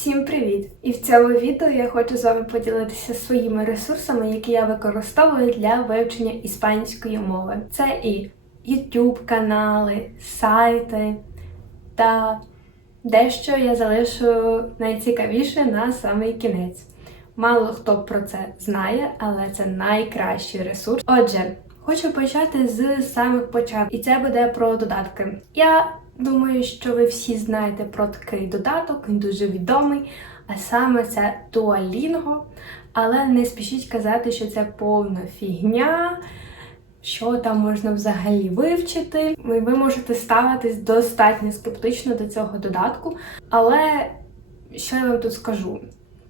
Всім привіт! І в цьому відео я хочу з вами поділитися своїми ресурсами, які я використовую для вивчення іспанської мови. Це і YouTube канали, сайти та дещо я залишу найцікавіше на самий кінець. Мало хто про це знає, але це найкращий ресурс. Отже, хочу почати з самих початків, і це буде про додатки. Я думаю, що ви всі знаєте про такий додаток, він дуже відомий, а саме це Duolingo. Але не спішіть казати, що це повна фігня, що там можна взагалі вивчити. Ви можете ставитись достатньо скептично до цього додатку. Але що я вам тут скажу?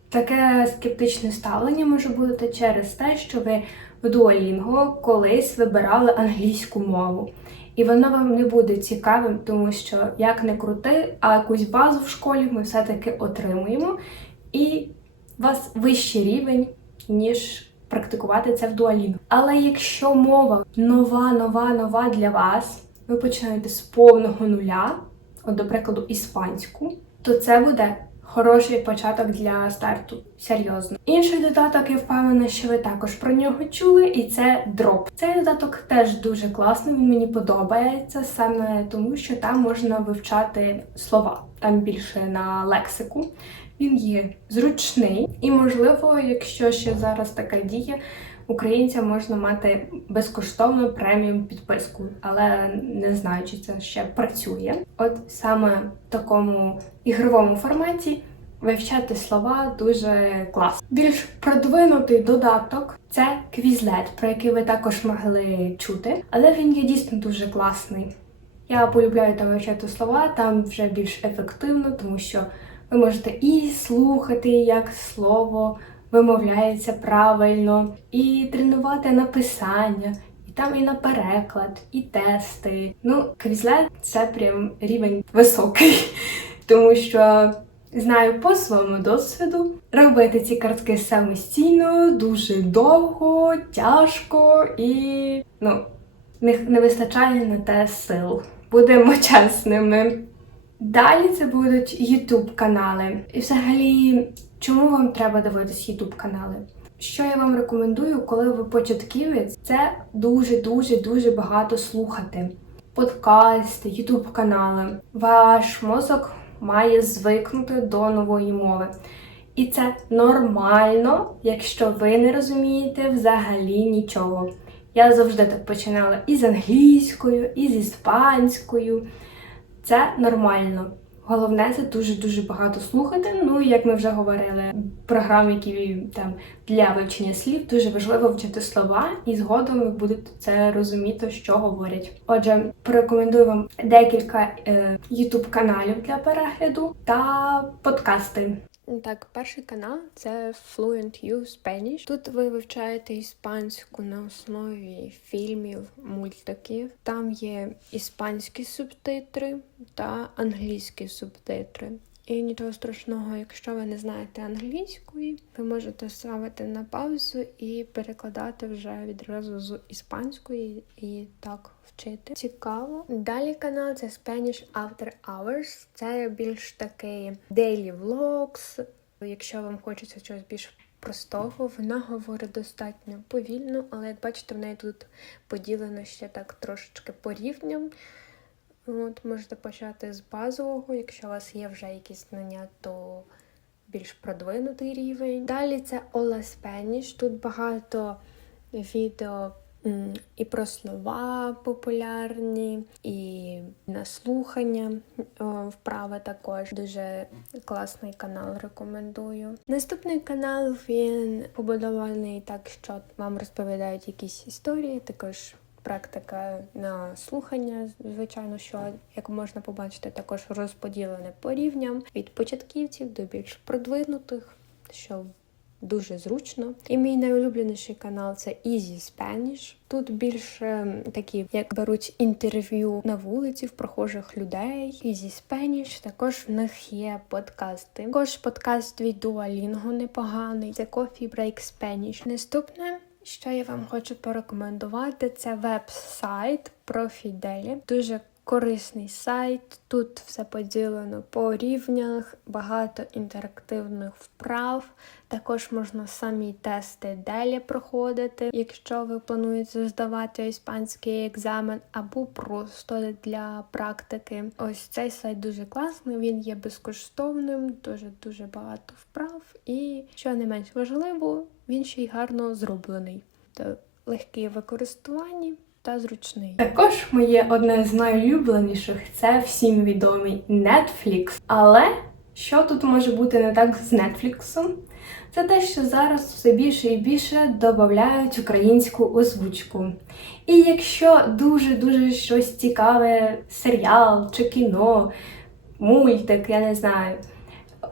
Таке скептичне ставлення може бути через те, що ви в Duolingo колись вибирали англійську мову. І воно вам не буде цікавим, тому що як не крути, а якусь базу в школі ми все-таки отримуємо. І у вас вищий рівень, ніж практикувати це в Duolingo. Але якщо мова нова, нова, нова для вас, ви починаєте з повного нуля, от, до прикладу, іспанську, то це буде хороший початок для старту. Серйозно. Інший додаток, я впевнена, що ви також про нього чули, і це дроп. Цей додаток теж дуже класний, він мені подобається саме тому, що там можна вивчати слова, там більше на лексику. Він є зручний, і, можливо, якщо ще зараз така діє, українцям можна мати безкоштовну преміум підписку, але не знаю, чи це ще працює. От саме в такому ігровому форматі вивчати слова дуже класно. Більш продвинутий додаток це Quizlet, про який ви також могли чути, але він є дійсно дуже класний. Я полюбляю там вивчати слова, там вже більш ефективно, тому що ви можете і слухати, як слово вимовляється правильно, і тренувати написання, і там і на переклад, і тести. Ну, Quizlet – це прям рівень високий, тому що знаю по своєму досвіду, робити ці картки самостійно дуже довго, тяжко і ну, не вистачає на те сил. Будемо чесними. Далі це будуть YouTube канали. І взагалі, чому вам треба дивитись YouTube канали? Що я вам рекомендую, коли ви початківець, це дуже-дуже дуже багато слухати. Подкасти, YouTube канали. Ваш мозок має звикнути до нової мови. І це нормально, якщо ви не розумієте взагалі нічого. Я завжди так починала і з англійською, і з іспанською. Це нормально. Головне це дуже-дуже багато слухати. Ну, як ми вже говорили, програми, які там для вивчення слів, дуже важливо вчити слова, і згодом ви будете це розуміти, що говорять. Отже, порекомендую вам декілька е, youtube каналів для перегляду та подкасти. Так, перший канал це Fluent U Spanish. Тут ви вивчаєте іспанську на основі фільмів, мультиків. Там є іспанські субтитри та англійські субтитри. І нічого страшного, якщо ви не знаєте англійської, ви можете ставити на паузу і перекладати вже відразу з іспанської і так вчити. Цікаво. Далі канал це Spanish After Hours. Це більш такий daily vlogs. Якщо вам хочеться чогось більш простого, вона говорить достатньо повільно, але як бачите, в неї тут поділено ще так трошечки по рівням. От, Можете почати з базового, якщо у вас є вже якісь знання, то більш продвинутий рівень. Далі це Ola Spanish. Тут багато відео і про слова популярні, і на слухання вправи також. Дуже класний канал, рекомендую. Наступний канал він побудований так, що вам розповідають якісь історії, також. Практика на слухання, звичайно, що як можна побачити, також розподілене по рівням від початківців до більш продвинутих, що дуже зручно. І мій найулюбленіший канал це Easy Spanish. Тут більше такі, як беруть інтерв'ю на вулиці в прохожих людей. Easy Spanish, також в них є подкасти. Також подкаст від Duolingo непоганий. Це Coffee Break Spanish. Наступне. Що я вам хочу порекомендувати, це веб-сайт про Фіделі. Дуже корисний сайт. Тут все поділено по рівнях, багато інтерактивних вправ. Також можна самі тести делі проходити, якщо ви плануєте здавати іспанський екзамен, або просто для практики. Ось цей сайт дуже класний, він є безкоштовним, дуже дуже багато вправ, і що не менш важливо, він ще й гарно зроблений. То легкий в та зручний. Також моє одне з найулюбленіших це всім відомий Netflix. Але що тут може бути не так з Netflix? Це те, що зараз все більше і більше додають українську озвучку. І якщо дуже-дуже щось цікаве, серіал чи кіно, мультик, я не знаю,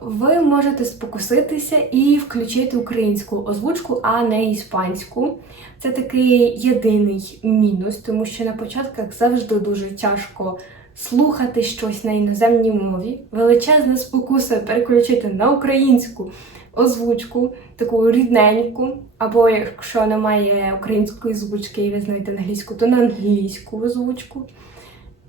ви можете спокуситися і включити українську озвучку, а не іспанську. Це такий єдиний мінус, тому що на початках завжди дуже тяжко слухати щось на іноземній мові. Величезна спокуса переключити на українську озвучку, таку рідненьку, або якщо немає української озвучки і ви знаєте англійську, то на англійську озвучку,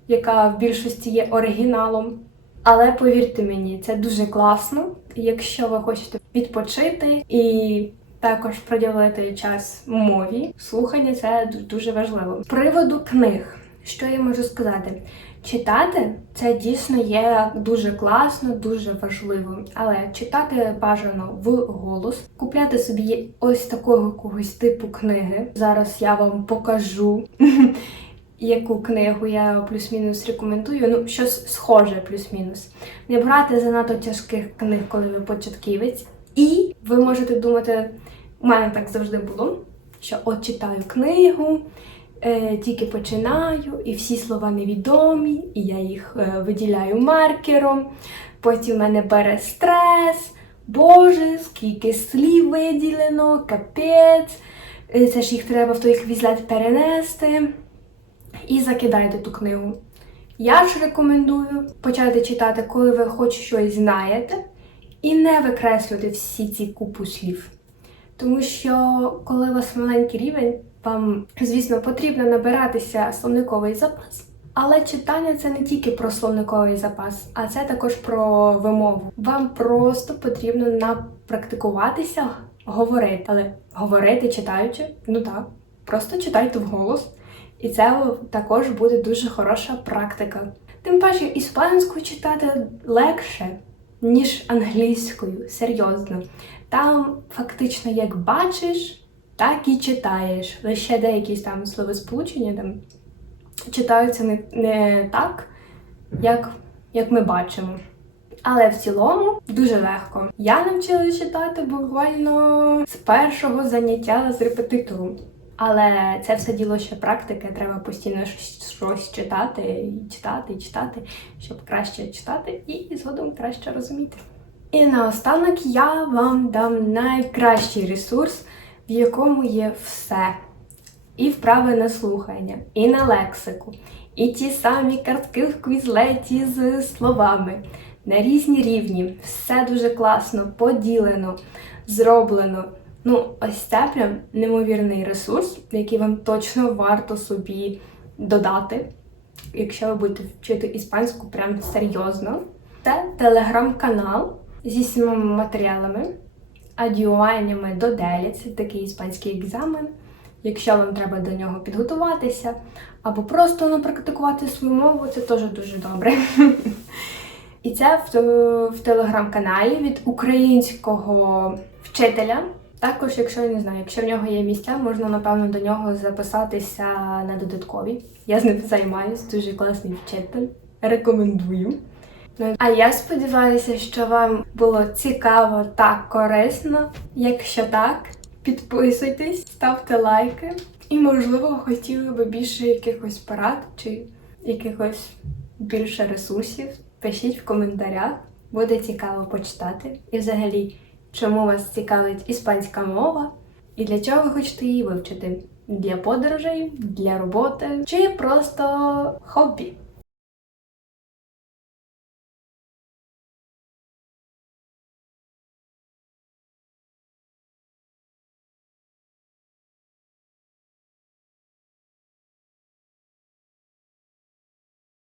яка в більшості є оригіналом. Але повірте мені, це дуже класно. Якщо ви хочете відпочити і також приділити час мові, слухання це дуже важливо. З приводу книг, що я можу сказати? Читати це дійсно є дуже класно, дуже важливо. Але читати бажано в голос, купляти собі ось такого когось типу книги. Зараз я вам покажу. Яку книгу я плюс-мінус рекомендую, ну щось схоже, плюс-мінус. Не брати занадто тяжких книг, коли ви початківець. І ви можете думати, у мене так завжди було, що от читаю книгу, е, тільки починаю, і всі слова невідомі, і я їх е, виділяю маркером. Потім в мене бере стрес. Боже, скільки слів виділено, капець. Е, Це ж їх треба в той квізлет перенести. І закидайте ту книгу. Я ж рекомендую почати читати, коли ви хоч щось знаєте, і не викреслювати всі ці купу слів. Тому що, коли у вас маленький рівень, вам, звісно, потрібно набиратися словниковий запас. Але читання це не тільки про словниковий запас, а це також про вимову. Вам просто потрібно напрактикуватися говорити. Але говорити читаючи, ну так, просто читайте вголос. І це також буде дуже хороша практика. Тим паче, іспанською читати легше, ніж англійською, серйозно. Там фактично як бачиш, так і читаєш. Лише деякі там словосполучення там читаються не, не так, як, як ми бачимо. Але в цілому дуже легко. Я навчилася читати буквально з першого заняття з репетитором. Але це все діло ще практики, треба постійно щось, читати, і читати, і читати, щоб краще читати і згодом краще розуміти. І наостанок я вам дам найкращий ресурс, в якому є все. І вправи на слухання, і на лексику, і ті самі картки в квізлеті з словами на різні рівні. Все дуже класно, поділено, зроблено. Ну, ось це прям неймовірний ресурс, який вам точно варто собі додати, якщо ви будете вчити іспанську прям серйозно. Це телеграм-канал зі всіма матеріалами, адіюваннями до делі, це такий іспанський екзамен. Якщо вам треба до нього підготуватися, або просто напрактикувати свою мову, це теж дуже добре. І це в, в телеграм-каналі від українського вчителя. Також, якщо я не знаю, якщо в нього є місця, можна напевно до нього записатися на додаткові. Я з ним займаюсь, дуже класний вчитель. Рекомендую. Ну, А я сподіваюся, що вам було цікаво та корисно. Якщо так, підписуйтесь, ставте лайки. І, можливо, хотіли би більше якихось порад чи якихось більше ресурсів. Пишіть в коментарях, буде цікаво почитати. І взагалі, чому вас цікавить іспанська мова і для чого ви хочете її вивчити? Для подорожей, для роботи чи просто хобі.